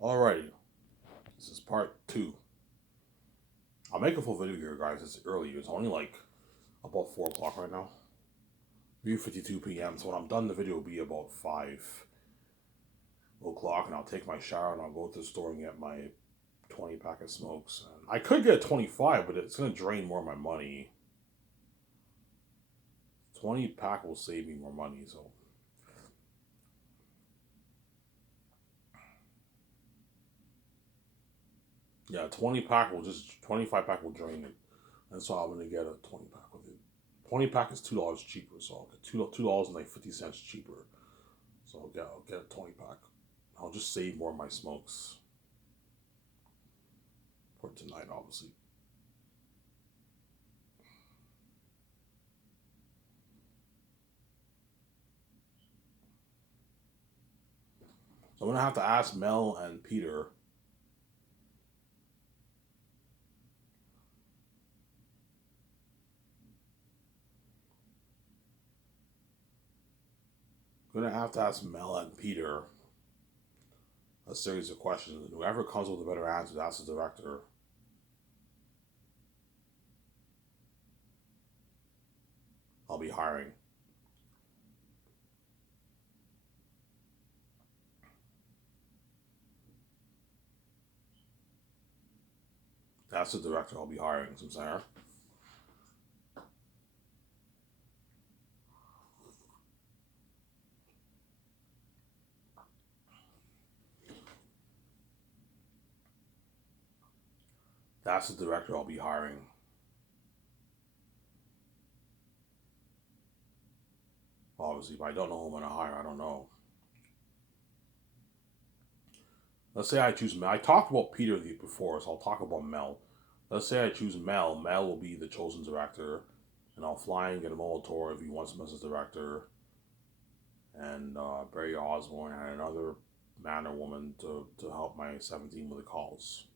Alrighty, this is part two. I'll make a full video here, guys. It's early. It's only like about 4 o'clock right now. 3:52 p.m. So when I'm done, the video will be about 5 o'clock, and I'll take my shower and I'll go to the store and get my 20 pack of smokes. And I could get 25, but it's gonna drain more of my money. 20 pack will save me more money, so. Yeah, 25 pack will drain it. And so I'm gonna get a 20 pack with it. 20 pack is $2 cheaper, so I'll get $2 and like 50 cents cheaper. So I'll get a 20 pack. I'll just save more of my smokes for tonight, obviously. So I'm gonna have to ask Mel and Peter. I'm gonna have to ask Mel and Peter a series of questions, and whoever comes with a better answer, that's the director. I'll be hiring. That's the director I'll be hiring. Some Sarah. That's the director I'll be hiring. Obviously, if I don't know who I'm gonna hire, I don't know. Let's say I choose Mel. I talked about Peter before, so I'll talk about Mel. Let's say I choose Mel. Mel will be the chosen director, and I'll fly and get a Molitor if he wants him as his director, and Barry Osborne and another man or woman to help my 17 with the calls.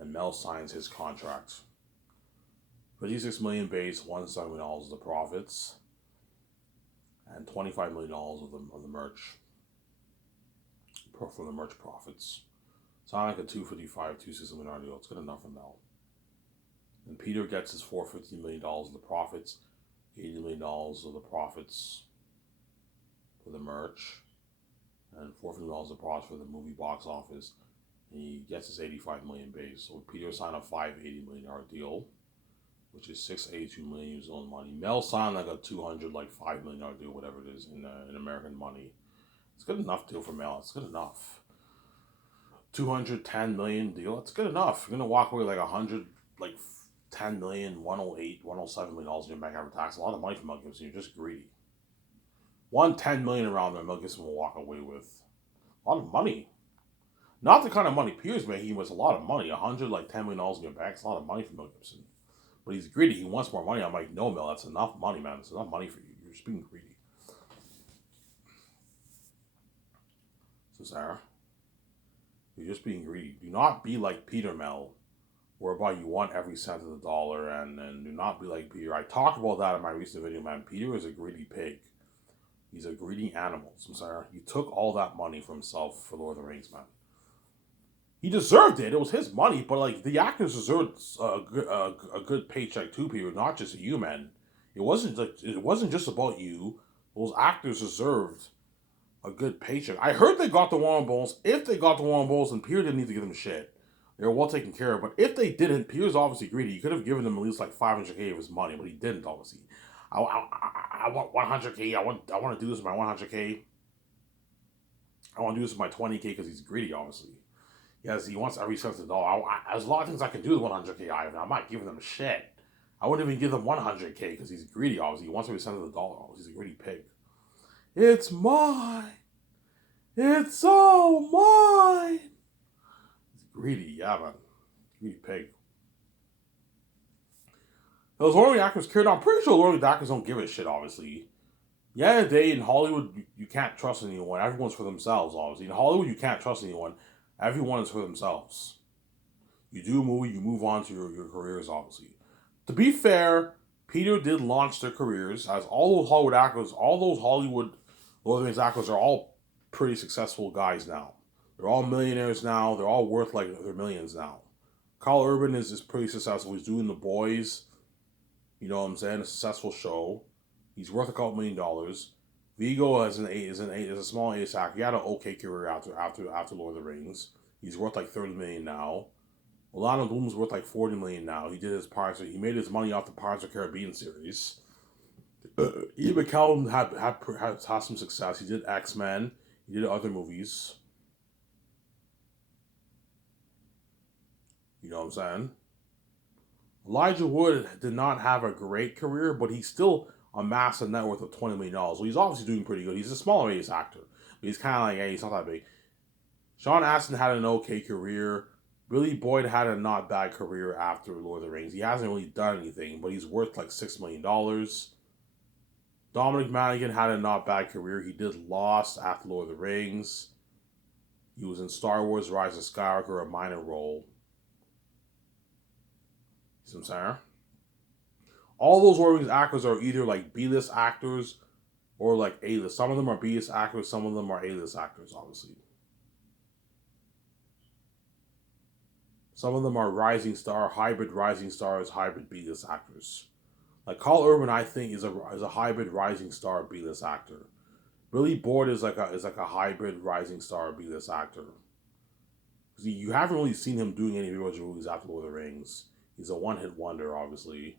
And Mel signs his contract. 56 million base, $170 of the profits, and $25 million of the merch for the merch profits. It's not like a 255, 260 million deal. It's good enough for Mel. And Peter gets his $450 million of the profits, $80 million of the profits for the merch, and $450 of profits for the movie box office. And he gets his 85 million base. So Peter signed a $580 million deal, which is 682 million New Zealand money. Mel signed like a 200 like $5 million deal, whatever it is in American money. It's good enough deal for Mel. It's good enough. 210 million deal. It's good enough. You're gonna walk away like 100 like 10 million, 108, 107 million dollars in your bank after tax. A lot of money for Mel Gibson. You're just greedy. 110 million around there, Mel Gibson will walk away with a lot of money. Not the kind of money Pierce making was a lot of money. 100 like $10 million in your bank. It's a lot of money for Mel Gibson. But he's greedy. He wants more money. I'm like, no, Mel, that's enough money, man. It's enough money for you. You're just being greedy. So Sarah, you're just being greedy. Do not be like Peter, Mel, whereby you want every cent of the dollar, and do not be like Peter. I talked about that in my recent video, man. Peter is a greedy pig. He's a greedy animal. So Sarah, he took all that money for himself for Lord of the Rings, man. He deserved it. It was his money, but like the actors deserved a good paycheck too, Peter. Not just you, man. It wasn't just about you. Those actors deserved a good paycheck. I heard they got the Warren Bulls. If they got the Warren Bulls, then Pierre didn't need to give them shit. They were well taken care of. But if they didn't, Pierre's obviously greedy. He could have given them at least like 500K of his money, but he didn't. Obviously, I want 100K. I want to do this with my 100K. I want to do this with my 20K because he's greedy. Obviously, yes, he wants every cent of the dollar. There's a lot of things I can do with 100K. I'm not giving them shit. I wouldn't even give them 100K because he's greedy. Obviously, he wants every cent of the dollar. Obviously, he's a greedy pig. It's mine. It's all mine. He's greedy, yeah, man. Greedy pig. Those Lord of the actors cared. I'm pretty sure Lord of the actors don't give a shit, obviously. Yeah, they in Hollywood, you can't trust anyone. Everyone's for themselves, obviously. In Hollywood, you can't trust anyone. Everyone is for themselves. You do a movie, you move on to your careers, obviously. To be fair, Peter did launch their careers as all those Hollywood actors, all those Hollywood Lord of the Rings actors are all pretty successful guys now. They're all millionaires now. They're all worth like their millions now. Carl Urban is pretty successful. He's doing The Boys. You know what I'm saying? A successful show. He's worth a couple $1,000,000. Vigo is a small ace actor. He had an okay career after Lord of the Rings. He's worth like 30 million now. Orlando Bloom's worth like 40 million now. He did his Pirates. He made his money off the Pirates of the Caribbean series. Ian McKellen had some success. He did X-Men. He did other movies. You know what I'm saying? Elijah Wood did not have a great career, but he still amassed a net worth of $20 million. So he's obviously doing pretty good. He's a smaller age actor, but he's kind of like, hey, he's not that big. Sean Astin had an okay career. Billy Boyd had a not bad career after Lord of the Rings. He hasn't really done anything, but he's worth like $6 million. Dominic Monaghan had a not bad career. He did Lost after Lord of the Rings. He was in Star Wars Rise of Skywalker, a minor role. You see what I'm saying? All those Lord of the Rings actors are either like B-list actors or like A-list. Some of them are B-list actors, some of them are A-list actors, obviously. Some of them are hybrid rising stars, hybrid B-list actors. Like Carl Urban, I think is a hybrid rising star B-list actor. Billy Boyd is like a hybrid rising star B-list actor. See, you haven't really seen him doing any original movies after Lord of the Rings. He's a one-hit wonder, obviously.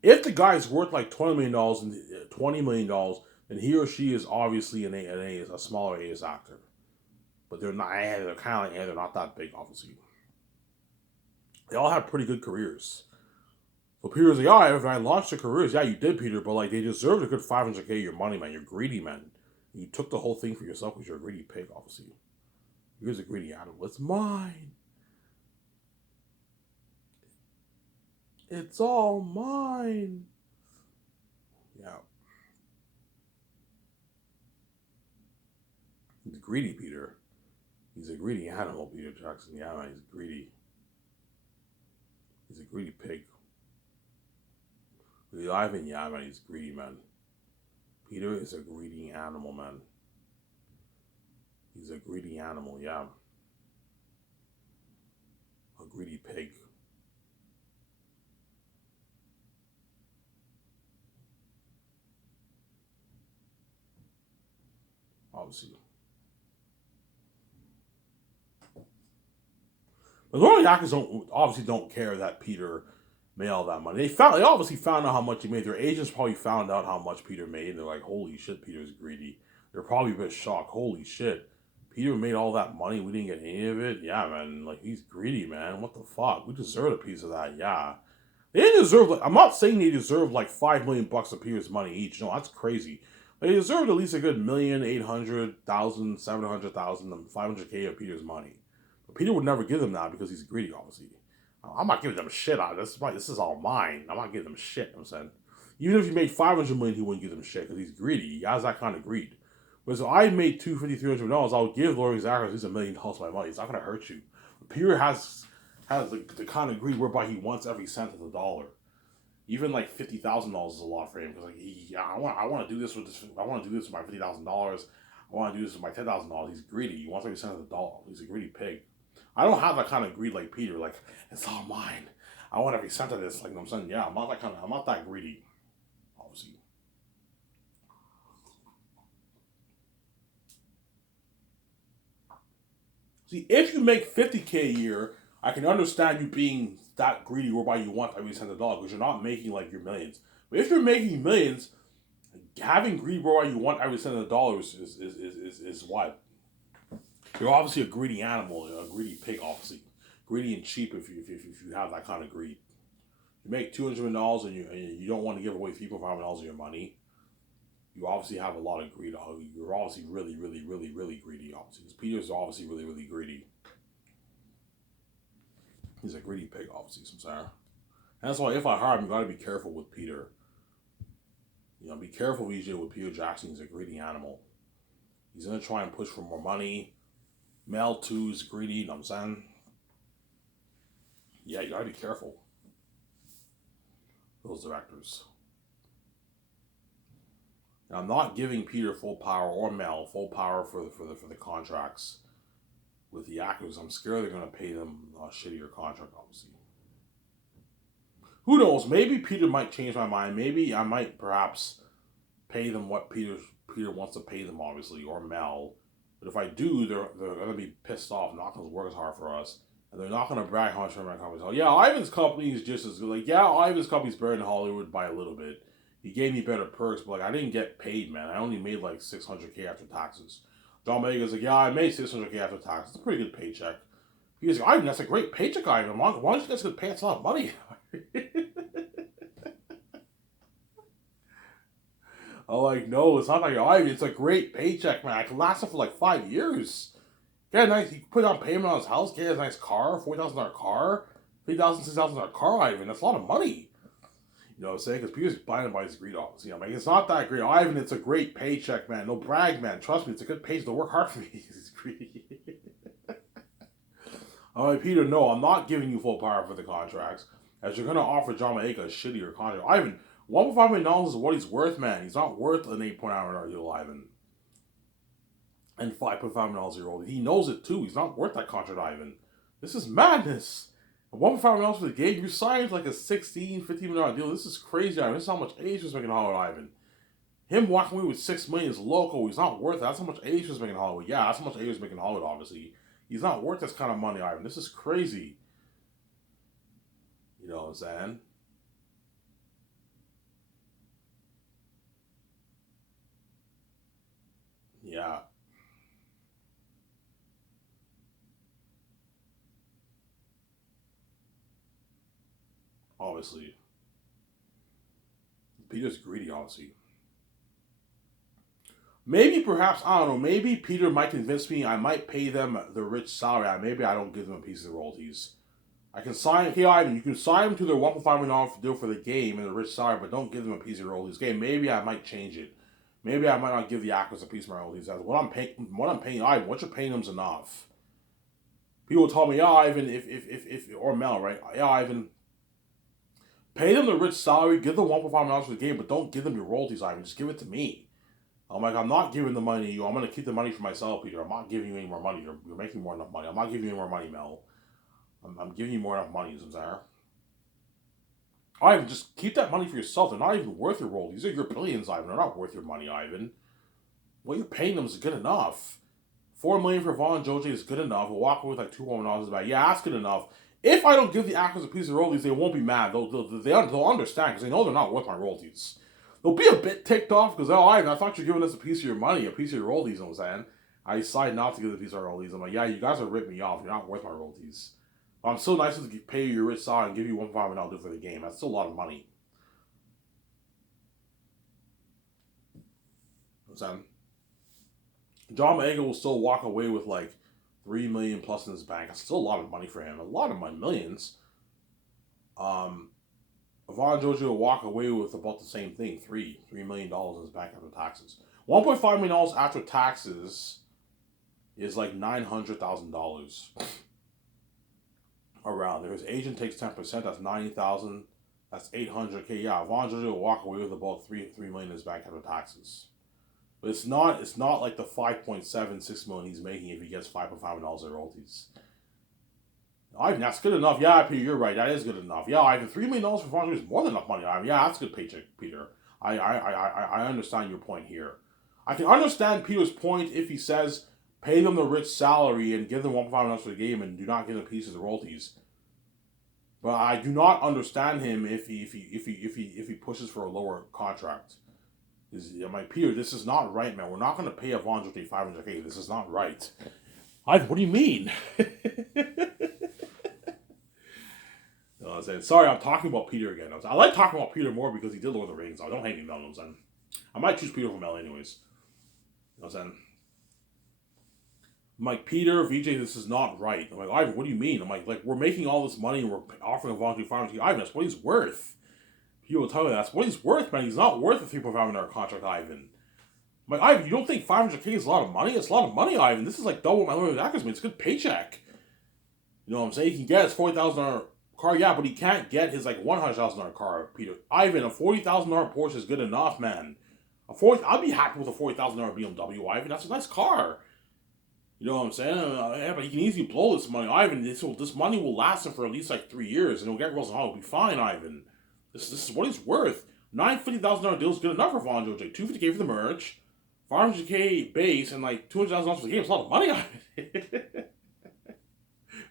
If the guy's worth like $20 million, then he or she is obviously a smaller A actor. But they're not. They're kind of like, they're not that big, obviously. They all have pretty good careers. So Peter's like, oh, if I launched their careers, yeah, you did, Peter, but like they deserved a good 500K of your money, man. You're greedy, man. You took the whole thing for yourself because you're a greedy pig, obviously. You're a greedy animal. It's mine. It's all mine. Yeah. He's greedy, Peter. He's a greedy animal, Peter Jackson. Yeah, man, he's greedy. He's a greedy pig. The Ivan, yeah, man, he's greedy, man. Peter is a greedy animal, man. He's a greedy animal, yeah. A greedy pig. Obviously. But the only actors don't care that Peter made all that money. They obviously found out how much he made. Their agents probably found out how much Peter made, and they're like, "Holy shit, Peter's greedy." They're probably a bit shocked. Holy shit, Peter made all that money. We didn't get any of it. Yeah, man. Like he's greedy, man. What the fuck? We deserve a piece of that. Yeah. They didn't deserve. Like, I'm not saying they deserve like $5 million of Peter's money each. No, that's crazy. They deserved at least a good 1,800,000, 700,000, 500K of Peter's money. But Peter would never give them that because he's greedy, obviously. I'm not giving them shit out. This is all mine. I'm not giving them shit. I'm saying, even if he made 500 million, he wouldn't give them shit because he's greedy. He has that kind of greed. Whereas if I made $250, $300, I'll give Laurie Zachary at least $1,000,000 of my money. It's not gonna hurt you. Peter has the kind of greed whereby he wants every cent of the dollar. Even like $50,000 is a lot for him because like I want to do this with this. I want to do this with my $50,000. I want to do this with my $10,000. He's greedy. He wants every cent of the dollar. He's a greedy pig. I don't have that kind of greed like Peter. Like it's all mine. I want every cent of this. Like I'm saying, yeah, I'm not that greedy. Obviously. See, if you make 50K a year, I can understand you being that greedy whereby you want every cent of the dollar because you're not making like your millions. But if you're making millions, having greed whereby you want every cent of the dollar is what? You're obviously a greedy animal, a greedy pig, obviously. Greedy and cheap if you have that kind of greed. You make $200 and you don't want to give away $3,500 of your money. You obviously have a lot of greed. You're obviously really, really, really, really greedy, obviously. Because Peter's obviously really, really greedy. He's a greedy pig, obviously, Samsara. And that's why if I hire him, you gotta be careful with Peter. You know, be careful, EJ, with Peter Jackson. He's a greedy animal. He's gonna try and push for more money. Mel too is greedy, you know what I'm saying? Yeah, you gotta be careful. Those directors. And I'm not giving Peter full power or Mel full power for the contracts with the actors. I'm scared they're gonna pay them a shittier contract, obviously. Who knows? Maybe Peter might change my mind. Maybe I might perhaps pay them what Peter wants to pay them, obviously, or Mel. But if I do, they're gonna be pissed off, not gonna work as hard for us, and they're not gonna brag how much my company's. Oh yeah, Ivan's company is just as good. Like yeah, Ivan's company's better than Hollywood by a little bit. He gave me better perks, but like I didn't get paid, man. I only made like 600K after taxes. John Mega's like, yeah, I made 600K after taxes. It's a pretty good paycheck. He's like, Ivan, that's a great paycheck, Ivan. Why don't you guys get paid? That's a lot of money. I'm like, no, it's not like Ivan. It's a great paycheck, man. I can last it for like 5 years. Get a nice, he put down payment on his house, get a nice car, $40,000 car, $3,000, $6,000 car, Ivan. That's a lot of money. You know what I'm saying? Because Peter's buying by his greed, obviously. I'm like, it's not that great. Ivan, it's a great paycheck, man. No brag, man. Trust me, it's a good paycheck. To work hard for me. He's greedy. I'm like, Peter, no, I'm not giving you full power for the contracts. As you're going to offer John Maeka a shittier contract. Ivan, $1.5 million is what he's worth, man. He's not worth an $8.9 deal, Ivan. And $5.5 million a year old. He knows it too. He's not worth that contract, Ivan. This is madness. $1.5 million for the game. You signed like a $15 million deal. This is crazy, Ivan. This is how much Ace was making Hollywood, Ivan. Him walking away with $6 million is local. He's not worth it. That's how much Ace was making Hollywood. Yeah, that's how much Ace was making Hollywood, obviously. He's not worth this kind of money, Ivan. This is crazy. You know what I'm saying? Yeah, obviously. Peter's greedy, obviously. Maybe, perhaps, I don't know, maybe Peter might convince me I might pay them the rich salary. Maybe I don't give them a piece of the royalties. I can sign, hey, Ivan, you can sign them to their $1.5 million deal for the game and the rich salary, but don't give them a piece of the royalties. Game, maybe I might change it. Maybe I might not give the actors a piece of my royalties. What I'm paying Ivan, what you're paying them's enough. People tell me, yeah, Ivan, if or Mel, right? Yeah, Ivan, pay them the rich salary, give them $1.5 million for the game, but don't give them your royalties, Ivan. Just give it to me. I'm like, I'm not giving the money to you. I'm going to keep the money for myself, Peter. I'm not giving you any more money. You're making more enough money. I'm not giving you any more money, Mel. I'm giving you more enough money, Zara. Ivan, just keep that money for yourself. They're not even worth your roll. These are your billions, Ivan. They're not worth your money, Ivan. What you're paying them is good enough. $4 million for Vaughn and Joji is good enough. We'll walk away with like $2 back. Yeah, that's good enough. If I don't give the actors a piece of royalties, they won't be mad. They'll understand because they know they're not worth my royalties. They'll be a bit ticked off because, oh, Ivan, I thought you were giving us a piece of your money, a piece of your royalties, you know what I'm saying? I decided not to give the piece of royalties. I'm like, yeah, you guys are ripping me off. You're not worth my royalties. I'm so nice to pay you your rich salary and give you $1.5 million do for the game. That's still a lot of money. You know what I'm saying? John Maega will still walk away with like 3 million plus in his bank. That's still a lot of money for him. A lot of money, millions. Um, Vaughn Joji will walk away with about the same thing, $3 million in his bank after taxes. $1.5 million after taxes is like $900,000 around there. His agent takes 10%. That's 90,000. That's 800K. Yeah, Vaughn Joji will walk away with about three million in his bank after taxes. But it's not like the 5.76 million he's making if he gets $5.5 million in royalties. Ivan, that's good enough. Yeah, Peter, you're right. That is good enough. Yeah, Ivan, $3 million for Vaughn is more than enough money. Ivan, yeah, that's a good paycheck, Peter. I understand your point here. I can understand Peter's point if he says pay them the rich salary and give them $1.5 million for the game and do not give them a piece of the royalties. But I do not understand him if he pushes for a lower contract. I'm like, Peter, this is not right, man. We're not going to pay a Vaughn Joji $500K. This is not right. What do you mean? You know what I'm saying? Sorry, I'm talking about Peter again. I like talking about Peter more because he did Lord of the Rings. I don't hate me, Mel. You know what I'm saying? I might choose Peter for Mel anyways. You know what I'm saying? I'm like, Peter, VJ, this is not right. I'm like, Ivan, what do you mean? I'm like we're making all this money and we're offering a voluntary $500K. Ivan, that's what he's worth. People will tell me that's what he's worth, man. He's not worth a $3.5 million contract, Ivan. I'm like, Ivan, you don't think $500K is a lot of money? It's a lot of money, Ivan. This is like double my limited actors, man. It's a good paycheck. You know what I'm saying? He can get his $40,000 car, yeah, but he can't get his like $100,000 car, Peter. Ivan, a $40,000 Porsche is good enough, man. I'd be happy with a $40,000 BMW, Ivan. That's a nice car. You know what I'm saying? Yeah, but he can easily blow this money, Ivan. This money will last him for at least like 3 years, and he'll get Rosenhall. He'll be fine, Ivan. This is what he's worth. $950,000 deal is good enough for Von Jose. $250K for the merch, $500K base, and like $200,000 for the game. It's a lot of money, Ivan.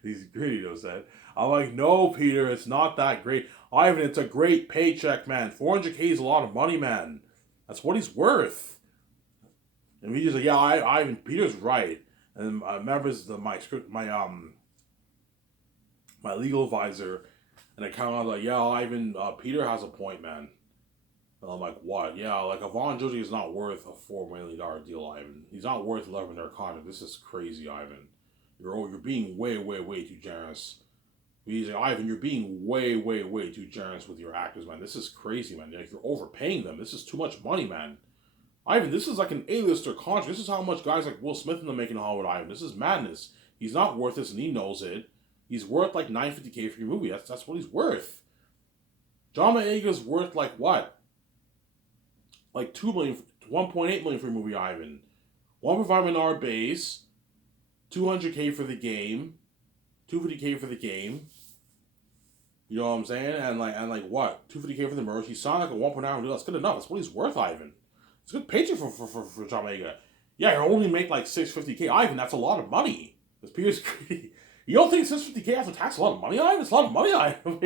He's greedy, though, said. I'm like, no, Peter, it's not that great. Ivan, it's a great paycheck, man. $400K is a lot of money, man. That's what he's worth. And he's like, yeah, Ivan, Peter's right. And members of my legal advisor and accountant like, yeah, Ivan, Peter has a point, man. And I'm like, what? Yeah, like Von Jose is not worth a $4 million deal, Ivan. He's not worth 11 their contract. This is crazy, Ivan. You're being way, way, way too generous. He's like, Ivan, you're being way, way, way too generous with your actors, man. This is crazy, man. Like, you're overpaying them. This is too much money, man. Ivan, this is like an A-lister contract. This is how much guys like Will Smith and them making Hollywood, Ivan. This is madness. He's not worth this, and he knows it. He's worth like $950K for your movie. That's what he's worth. John Boyega's worth like what? Like $2 million, $1.8 million for your movie, Ivan. $1.5 million base, $200K for the game, $250K for the game. You know what I'm saying? And like what? $250K for the merch. He signed like a $1.9 deal. That's good enough. That's what he's worth, Ivan. It's a good paycheck for John Boyega. Yeah, he'll only make like $650K. Ivan, that's a lot of money. This Peter's greedy. You don't think $650K after tax is a lot of money, Ivan? It's a lot of money, Ivan.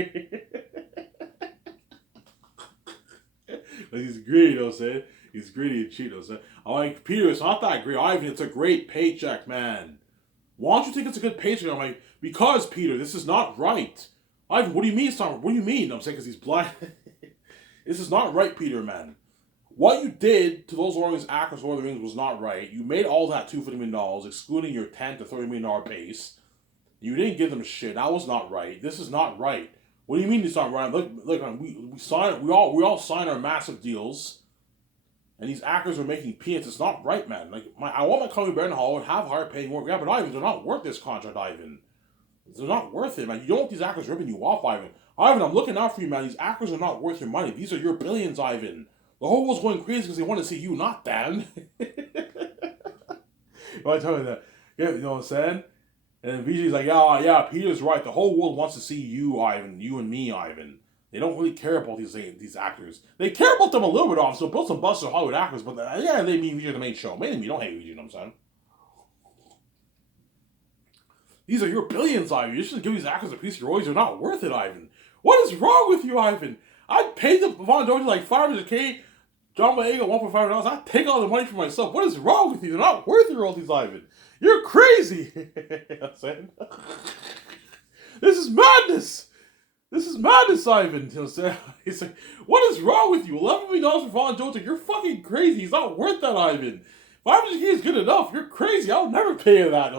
But he's greedy, though, saying. He's greedy and cheap, though, saying. I'm like, Peter, it's not that great, Ivan. It's a great paycheck, man. Why don't you think it's a good paycheck? I'm like, because, Peter, this is not right. Ivan, what do you mean it's not? What do you mean? I'm saying because he's blind. This is not right, Peter, man. What you did to those Lord of the Rings actors, Lord of the Rings, was not right. You made all that $250 million, excluding your $10 to $30 million base. You didn't give them shit. That was not right. This is not right. What do you mean it's not right? Look, we all sign our massive deals, and these actors are making peanuts. It's not right, man. Like I want my company better than Hollywood, have higher paying work. Yeah, but Ivan, they're not worth this contract, Ivan. They're not worth it, man. You don't want these actors ripping you off, Ivan. Ivan, I'm looking out for you, man. These actors are not worth your money. These are your billions, Ivan. The whole world's going crazy because they want to see you, not them. I tell you that. Yeah, you know what I'm saying? And VJ's like, yeah, Peter's right. The whole world wants to see you, Ivan. You and me, Ivan. They don't really care about these actors. They care about them a little bit, obviously. Build some buzz to Hollywood actors, but yeah, they mean VJ the main show. Mainly, you don't hate VJ, you know what I'm saying? These are your billions, Ivan. You shouldn't give these actors a piece of your royalties. They're not worth it, Ivan. What is wrong with you, Ivan? I'd pay the Von Jose like $500K, John Boyega $1.5 million. I'd take all the money for myself. What is wrong with you? They're not worth your royalties, Ivan. You're crazy. I'm saying? This is madness. This is madness, Ivan. He's like, what is wrong with you? $11 million for Von Jose. You're fucking crazy. He's not worth that, Ivan. $500K is good enough. You're crazy. I'll never pay you that.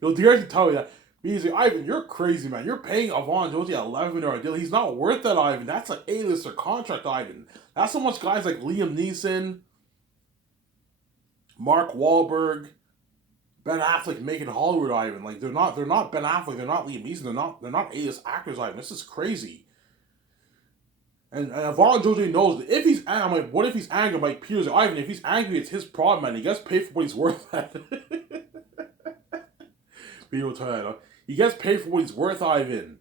He'll directly tell you that. He's like, Ivan, you're crazy, man. You're paying Von Jose $11 million deal. He's not worth that, Ivan. That's an A-lister contract, Ivan. That's how much guys like Liam Neeson, Mark Wahlberg, Ben Affleck make in Hollywood, Ivan. Like they're not Ben Affleck. They're not Liam Neeson. They're not A-list actors, Ivan. This is crazy. And Von Jose knows that if he's angry, I'm like, what if he's angry? I'm like, Peter's like, Ivan, if he's angry, it's his problem, man. He gets paid for what he's worth. Peter will tell you that. He gets paid for what he's worth, Ivan.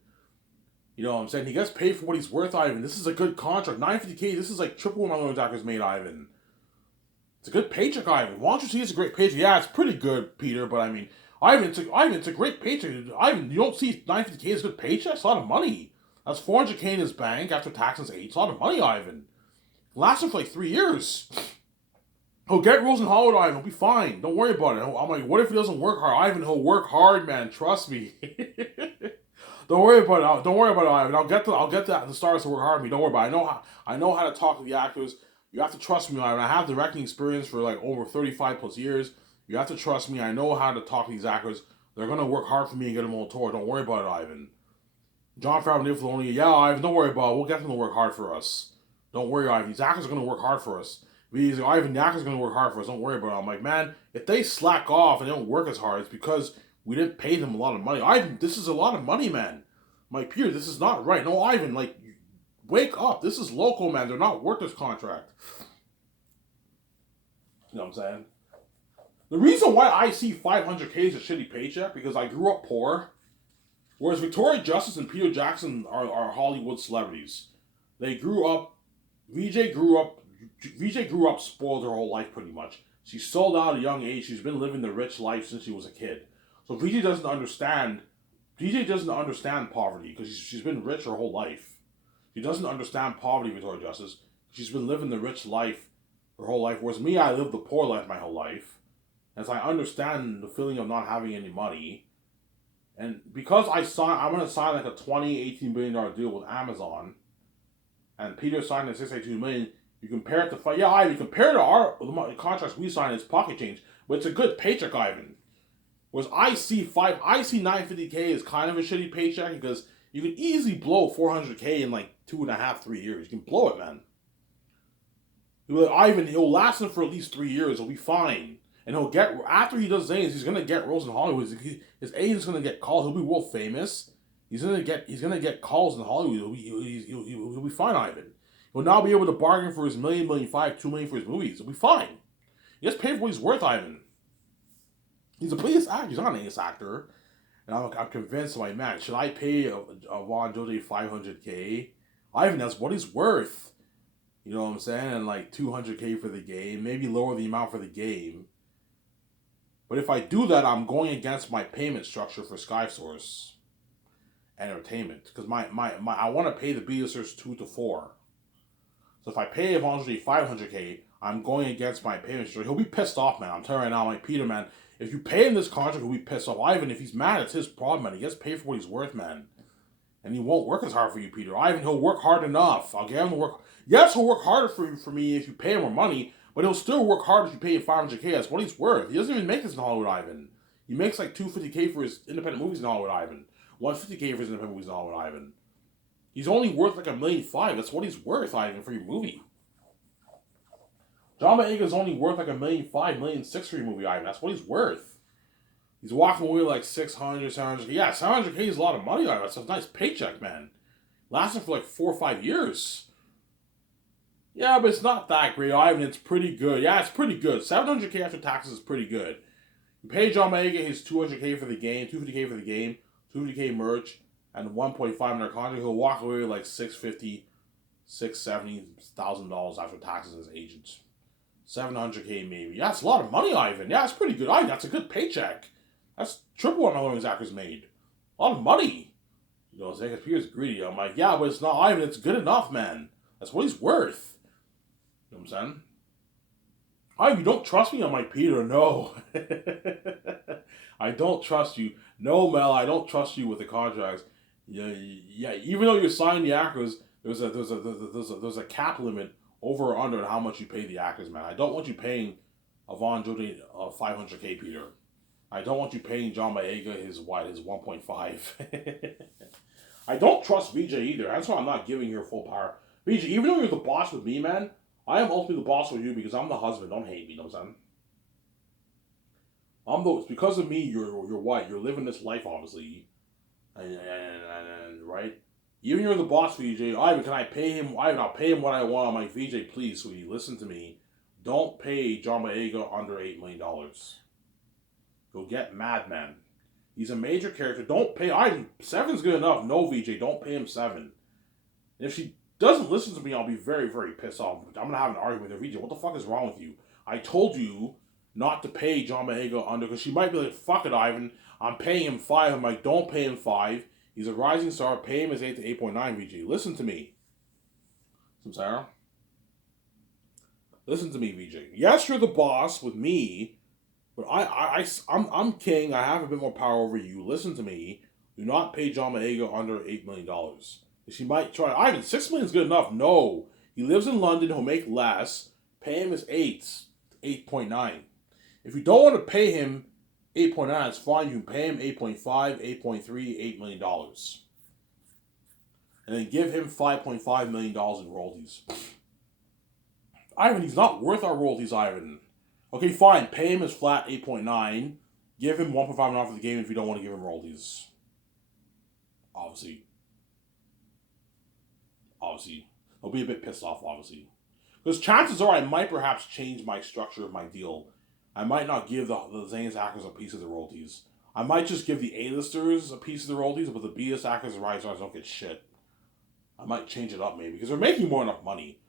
You know what I'm saying? He gets paid for what he's worth, Ivan. This is a good contract. $950K, this is like triple what my loan doctors made, Ivan. It's a good paycheck, Ivan. Why don't you see it's a great paycheck? Yeah, it's pretty good, Peter, but I mean, Ivan, it's a great paycheck. Ivan, you don't see $950K as a good paycheck? It's a lot of money. That's $400K in his bank after taxes 8. It's a lot of money, Ivan. It lasted for like 3 years. He'll get rules in Hollywood, Ivan. He'll be fine. Don't worry about it. I'm like, what if he doesn't work hard? Ivan, he'll work hard, man. Trust me. Don't worry about it. Don't worry about it, Ivan. I'll get the stars to work hard for me. Don't worry about it. I know how to talk to the actors. You have to trust me, Ivan. I have directing experience for like over 35 plus years. You have to trust me. I know how to talk to these actors. They're gonna work hard for me and get them on tour. Don't worry about it, Ivan. Jon Favreau and Dave Filoni, yeah, Ivan, don't worry about it. We'll get them to work hard for us. Don't worry, Ivan. These actors are gonna work hard for us. Ivan, the actor's going to work hard for us. Don't worry about it. I'm like, man, if they slack off and they don't work as hard, it's because we didn't pay them a lot of money. Ivan, this is a lot of money, man. I'm like, Peter, this is not right. No, Ivan, like, wake up. This is local, man. They're not worth this contract. You know what I'm saying? The reason why I see 500K is a shitty paycheck because I grew up poor, whereas Victoria Justice and Peter Jackson are Hollywood celebrities. They grew up. VJ grew up spoiled her whole life pretty much. She sold out at a young age. She's been living the rich life since she was a kid. So VJ doesn't understand poverty because she's been rich her whole life. She doesn't understand poverty, Victoria Justice. She's been living the rich life her whole life. Whereas me, I lived the poor life my whole life. And so I understand the feeling of not having any money. And because I'm going to sign like a $18 billion deal with Amazon, and Peter signed a $682 million, you compare it to Ivan, compare it to the contracts we signed, it's pocket change, but it's a good paycheck, Ivan. Whereas I see 950K is kind of a shitty paycheck because you can easily blow 400K in like 2.5, 3 years. You can blow it, man. Ivan, he'll last him for at least 3 years. He'll be fine. And he'll get, after he does Zanes, he's gonna get roles in Hollywood. His agent's gonna get called. He'll be world famous. He's gonna get calls in Hollywood. He'll be fine, Ivan. He'll now be able to bargain for his $1 million, $1.5 million, $2 million for his movies. He'll be fine. He gets paid for what he's worth, Ivan. He's a biggest actor. He's not an ace actor. And I'm convinced, like, man, should I pay Ron Joji 500K? Ivan, that's what he's worth. You know what I'm saying? And like 200K for the game. Maybe lower the amount for the game. But if I do that, I'm going against my payment structure for SkySource Entertainment. Because I want to pay the B-listers 2 to 4. So if I pay Evangeline 500K, I'm going against my payment structure. He'll be pissed off, man. I'm telling you right now, like, Peter, man, if you pay him this contract, he'll be pissed off. Ivan, if he's mad, it's his problem, man. He gets paid for what he's worth, man. And he won't work as hard for you, Peter. Ivan, he'll work hard enough. I'll get him to work. Yes, he'll work harder for me if you pay him more money, but he'll still work hard if you pay him 500K. That's what he's worth. He doesn't even make this in Hollywood, Ivan. He makes like $250K for his independent movies in Hollywood, Ivan. $150K for his independent movies in Hollywood, Ivan. He's only worth like $1.5 million. That's what he's worth, Ivan, for your movie. John Boyega's only worth like $1.5 million, $1.6 million for your movie, Ivan. That's what he's worth. He's walking away like 600, 700K. Yeah, 700K is a lot of money, Ivan. That's a nice paycheck, man. Lasting for like 4 or 5 years. Yeah, but it's not that great, Ivan. It's pretty good. Yeah, it's pretty good. 700K after taxes is pretty good. You pay John Boyega his 200K for the game, 250K for the game, 250K merch, and 1.5 in their contract. He'll walk away with like $650,000, $670,000 after taxes as agent. 700K maybe. Yeah, it's a lot of money, Ivan. Yeah, it's pretty good. Ivan, that's a good paycheck. That's triple what my Williams actors made. A lot of money. You know what I'm saying? Because Peter's greedy. I'm like, yeah, but it's not Ivan. It's good enough, man. That's what he's worth. You know what I'm saying? Ivan, you don't trust me? I'm like, Peter, no. I don't trust you. No, Mel, I don't trust you with the contracts. Yeah, even though you're signing the actors, there's a cap limit over or under how much you pay the actors, man. I don't want you paying Yvonne Jody 500K, Peter. I don't want you paying John Boyega his 1.5. I don't trust VJ either. That's why I'm not giving you full power. VJ, even though you're the boss with me, man, I am ultimately the boss with you because I'm the husband. Don't hate me, you know what I'm saying? It's because of me, you're white. You're living this life, obviously. And right? Even you're the boss, VJ. Ivan, can I pay him? Ivan, I'll pay him what I want. I'm like, VJ, please, sweetie, listen to me. Don't pay John Boyega under $8 million. Go get Madman. He's a major character. Don't pay Ivan. 7's good enough. No, VJ, don't pay him 7. And if she doesn't listen to me, I'll be very, very pissed off. I'm going to have an argument with her. VJ, what the fuck is wrong with you? I told you not to pay John Boyega under, because she might be like, fuck it, Ivan. I'm paying him 5. I'm like, don't pay him 5. He's a rising star. Pay him his 8 to 8.9, VJ. Listen to me. Sarah. Listen to me, VJ. Yes, you're the boss with me, but I'm king. I have a bit more power over you. Listen to me. Do not pay John Boyega under $8 million. She might try. Ivan, $6 million is good enough. No. He lives in London. He'll make less. Pay him his 8.9. If you don't want to pay him 8.9, it's fine. You can pay him 8.5, 8.3, $8 million. And then give him $5.5 million in royalties. Ivan, he's not worth our royalties, Ivan. Okay, fine. Pay him his flat 8.9. Give him 1.5 million for the game if you don't want to give him royalties. Obviously. Obviously, they'll be a bit pissed off. Obviously, because chances are I might perhaps change my structure of my deal. I might not give the Zane's actors a piece of the royalties. I might just give the A-listers a piece of the royalties, but the B-list actors and rising stars don't get shit. I might change it up maybe because they're making more than enough money.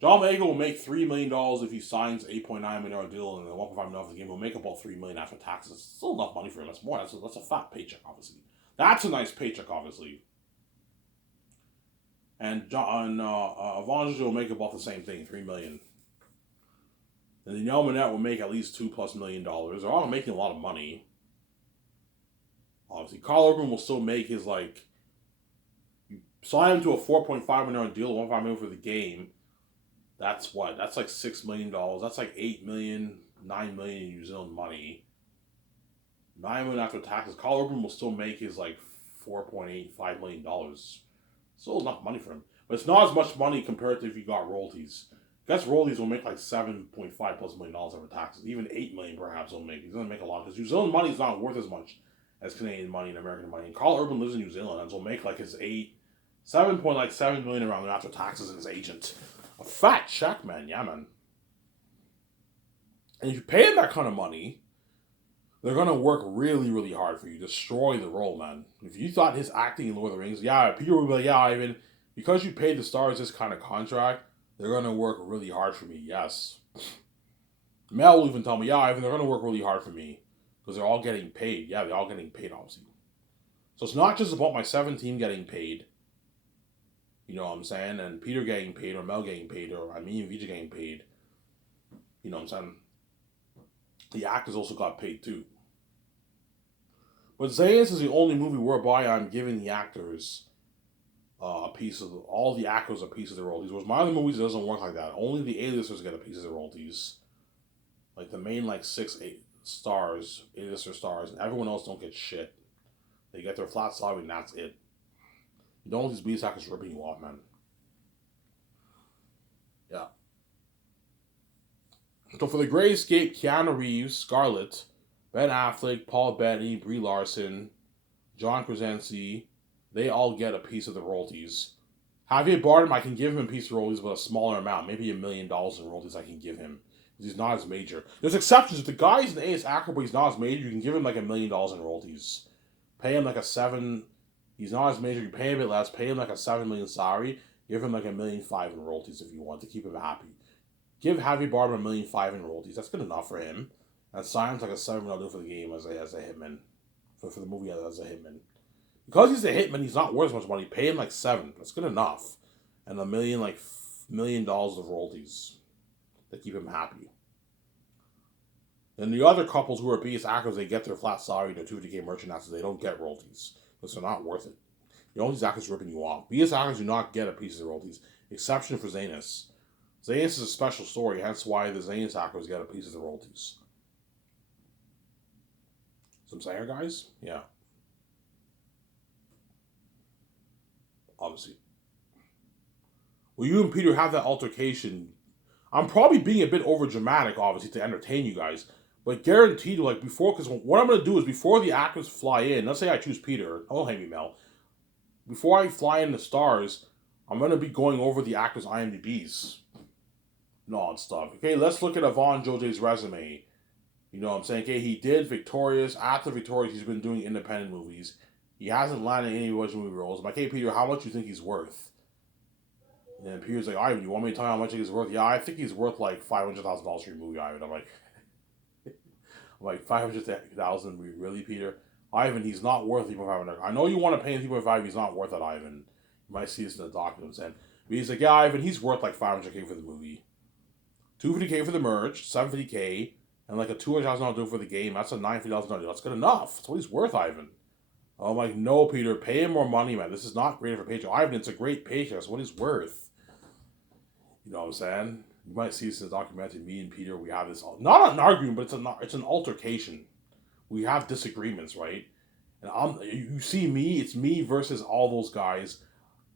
John Boyega will make $3 million if he signs an $8.9 million deal and a $1.5 million for the game. He'll make about $3 million after taxes. It's still enough money for him. That's more. That's a fat paycheck, obviously. That's a nice paycheck, obviously. And Evangelista will make about the same thing, $3 million. And Danielle Minette will make at least $2+ million. They're all making a lot of money. Obviously, Carl Urban will still make his you sign him to a $4.5 million deal, $1.5 million for the game. That's what? That's like $6 million. That's like $8 million, $9 million in New Zealand money. $9 million after taxes. Carl Urban will still make his $4.85 million. Still enough money for him. But it's not as much money compared to if you got royalties. I guess royalties will make $7.5+ million after taxes. Even $8 million perhaps will make. He's going to make a lot because New Zealand money is not worth as much as Canadian money and American money. And Carl Urban lives in New Zealand and so will make his $7.7 million around after taxes and his agent. A fat check, man. Yeah, man. And if you pay him that kind of money, they're going to work really, really hard for you. Destroy the role, man. If you thought his acting in Lord of the Rings, yeah, Peter would be like, yeah, Ivan, because you paid the stars this kind of contract, they're going to work really hard for me. Yes. Mel will even tell me, yeah, Ivan, they're going to work really hard for me. Because they're all getting paid. Yeah, they're all getting paid, obviously. So it's not just about my 17 getting paid. You know what I'm saying? And Peter getting paid, or Mel getting paid, or me and Vijay getting paid. You know what I'm saying? The actors also got paid too. But Zayas is the only movie whereby I'm giving the actors a piece of all the actors a piece of the royalties. Whereas my other movies, it doesn't work like that. Only the A-listers get a piece of the royalties. Like the main 6-8 stars, A-lister stars, and everyone else don't get shit. They get their flat salary and that's it. You don't want these B actors ripping you off, man. Yeah. So for the Great Escape, Keanu Reeves, Scarlett, Ben Affleck, Paul Bettany, Brie Larson, John Krasinski, they all get a piece of the royalties. Javier Bardem, I can give him a piece of royalties, but a smaller amount, maybe $1 million in royalties I can give him. He's not as major. There's exceptions. If the guy's an A-list actor, but he's not as major, you can give him $1 million in royalties. Pay him a 7. He's not as major. You pay him a bit less. Pay him a $7 million salary. Give him $1.5 million in royalties if you want to keep him happy. Give Javier Bardem $1.5 million in royalties. That's good enough for him. And sign him a $7 million for the game as a hitman, for the movie as a hitman. Because he's a hitman, he's not worth as much money. Pay him $7. That's good enough. And $1 million of royalties to keep him happy. And the other couples who are BS actors, they get their flat salary, their 250K merchandise, they don't get royalties. Because they're not worth it. All these actors ripping you off. BS actors do not get a piece of the royalties. Exception for Zanus. Zanus is a special story, hence why the Zanus actors get a piece of the royalties. Some saying, guys? Yeah. Obviously. Well, you and Peter have that altercation. I'm probably being a bit over dramatic, obviously, to entertain you guys. But guaranteed, before, because what I'm going to do is before the actors fly in, let's say I choose Peter, don't hate me, Mel. Before I fly in the stars, I'm going to be going over the actors' IMDb's. Non-stop. Okay, let's look at Yvonne Jose's resume. You know what I'm saying? Okay, he did Victorious. After Victorious, he's been doing independent movies. He hasn't landed any original movie roles. I'm like, hey, Peter, how much do you think he's worth? And then Peter's like, Ivan, you want me to tell you how much he's worth? Yeah, I think he's worth $500,000 for your movie, Ivan. I'm like, $500,000? Really, Peter? Ivan, he's not worth even $500,000. I know you want to pay him $500,000, he's not worth it, Ivan. You might see this in the documents. But he's like, yeah, Ivan, he's worth $500K for the movie. $250K for the merch, $750K, and a $200,000 deal for the game. That's a $950,000 deal. That's good enough. That's what he's worth, Ivan. I'm like, no, Peter, pay him more money, man. This is not great for paycheck. Ivan, it's a great paycheck. That's what he's worth. You know what I'm saying? You might see this in the documentary. Me and Peter, we have this, not an argument, but it's an altercation. We have disagreements, right? And you see me, it's me versus all those guys.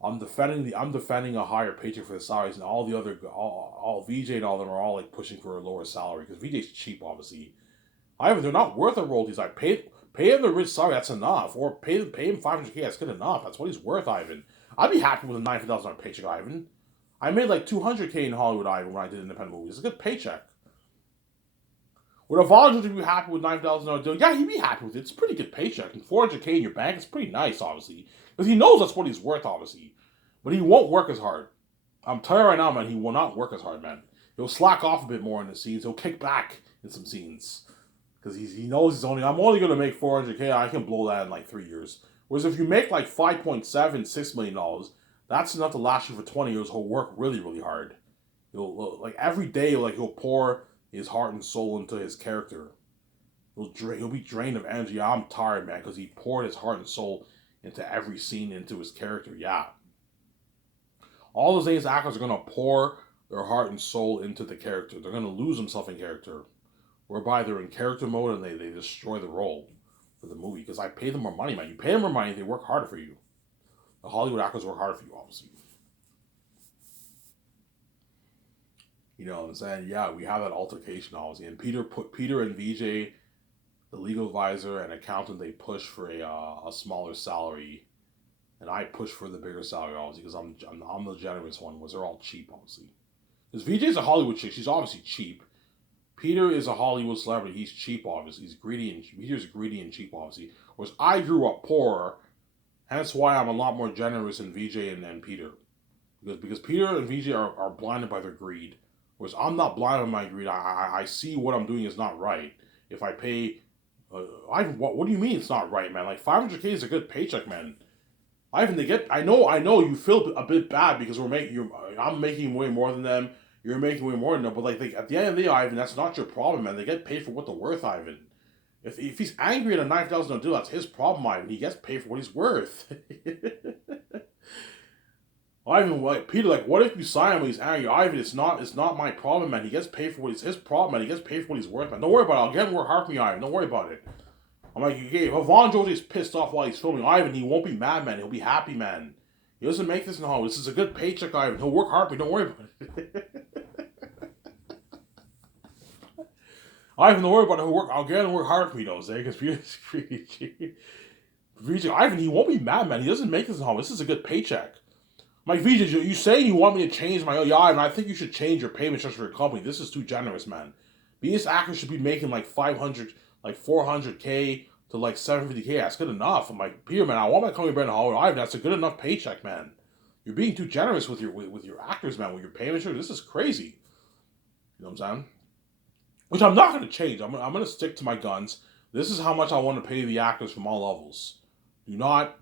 I'm defending a higher paycheck for the salaries, and all the other, all VJ and all of them are all pushing for a lower salary because VJ's cheap, obviously. Ivan, they're not worth the royalties. Pay him the rich salary, that's enough. Or pay him $500K, that's good enough. That's what he's worth, Ivan. I'd be happy with a $9,000 paycheck, Ivan. I made like $200K in Hollywood, Ivan, when I did independent movies. It's a good paycheck. Would a volunteer be happy with $9,000 deal? Yeah, he'd be happy with it. It's a pretty good paycheck. And $400K in your bank is pretty nice, obviously. Because he knows that's what he's worth, obviously. But he won't work as hard. I'm telling you right now, man, he will not work as hard, man. He'll slack off a bit more in the scenes. He'll kick back in some scenes. Because he knows I'm only going to make $400K. I can blow that in like 3 years. Whereas if you make like $5.76 million, that's enough to last you for 20 years. He'll work really, really hard. Like every day, like he'll pour his heart and soul into his character. He'll be drained of energy. Yeah, I'm tired, man, because he poured his heart and soul into every scene, into his character. Yeah. All those A's actors are going to pour their heart and soul into the character. They're going to lose themselves in character, whereby they're in character mode and they destroy the role for the movie. Because I pay them more money, man. You pay them more money, they work harder for you. The Hollywood actors work harder for you, obviously. You know what I'm saying? Yeah, we have that altercation, obviously. And Peter and VJ, the legal advisor and accountant, they push for a smaller salary, and I push for the bigger salary, obviously, because I'm the generous one. Was they're all cheap, obviously. Because VJ's a Hollywood chick, she's obviously cheap. Peter is a Hollywood celebrity, he's cheap, obviously. He's greedy and Peter's greedy and cheap, obviously. Whereas I grew up poor, hence why I'm a lot more generous than VJ and Peter. Because Peter and VJ are blinded by their greed. Whereas I'm not blinded by my greed. I see what I'm doing is not right. If I pay, what do you mean it's not right, man? Like $500K is a good paycheck, man. Ivan, I know you feel a bit bad because I'm making way more than them. You're making way more than them. But like at the end of the day, Ivan, that's not your problem, man. They get paid for what they're worth, Ivan. If he's angry at a $9,000 deal, that's his problem, Ivan. He gets paid for what he's worth. Ivan, like Peter, like what if you sign him when he's angry? Ivan, it's not my problem, man. He gets paid for what it's his problem, man. He gets paid for what he's worth, man. Don't worry about it. I'll get him work hard for me, Ivan. Don't worry about it. I'm like, okay, if Von Josie's pissed off while he's filming, Ivan, he won't be mad, man. He'll be happy, man. He doesn't make this in Hollywood. This is a good paycheck, Ivan. He'll work hard for me. Don't worry about it. Ivan, don't worry about it. I'll get him to work hard for me, though, Zay, because Ivan, he won't be mad, man. He doesn't make this in Hollywood. This is a good paycheck. Like, VJ, you saying you want me to change my... Yeah, and I think you should change your payment structure for your company. This is too generous, man. These actors should be making like 500, like 400K to like 750K. That's good enough. I'm like, Peter, man, I want my company brand Hollywood. Ivan, that's a good enough paycheck, man. You're being too generous with your actors, man, with your payment structure. This is crazy. You know what I'm saying? Which I'm not going to change. I'm going to stick to my guns. This is how much I want to pay the actors from all levels. Do not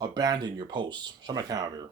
abandon your posts. Shut my camera here.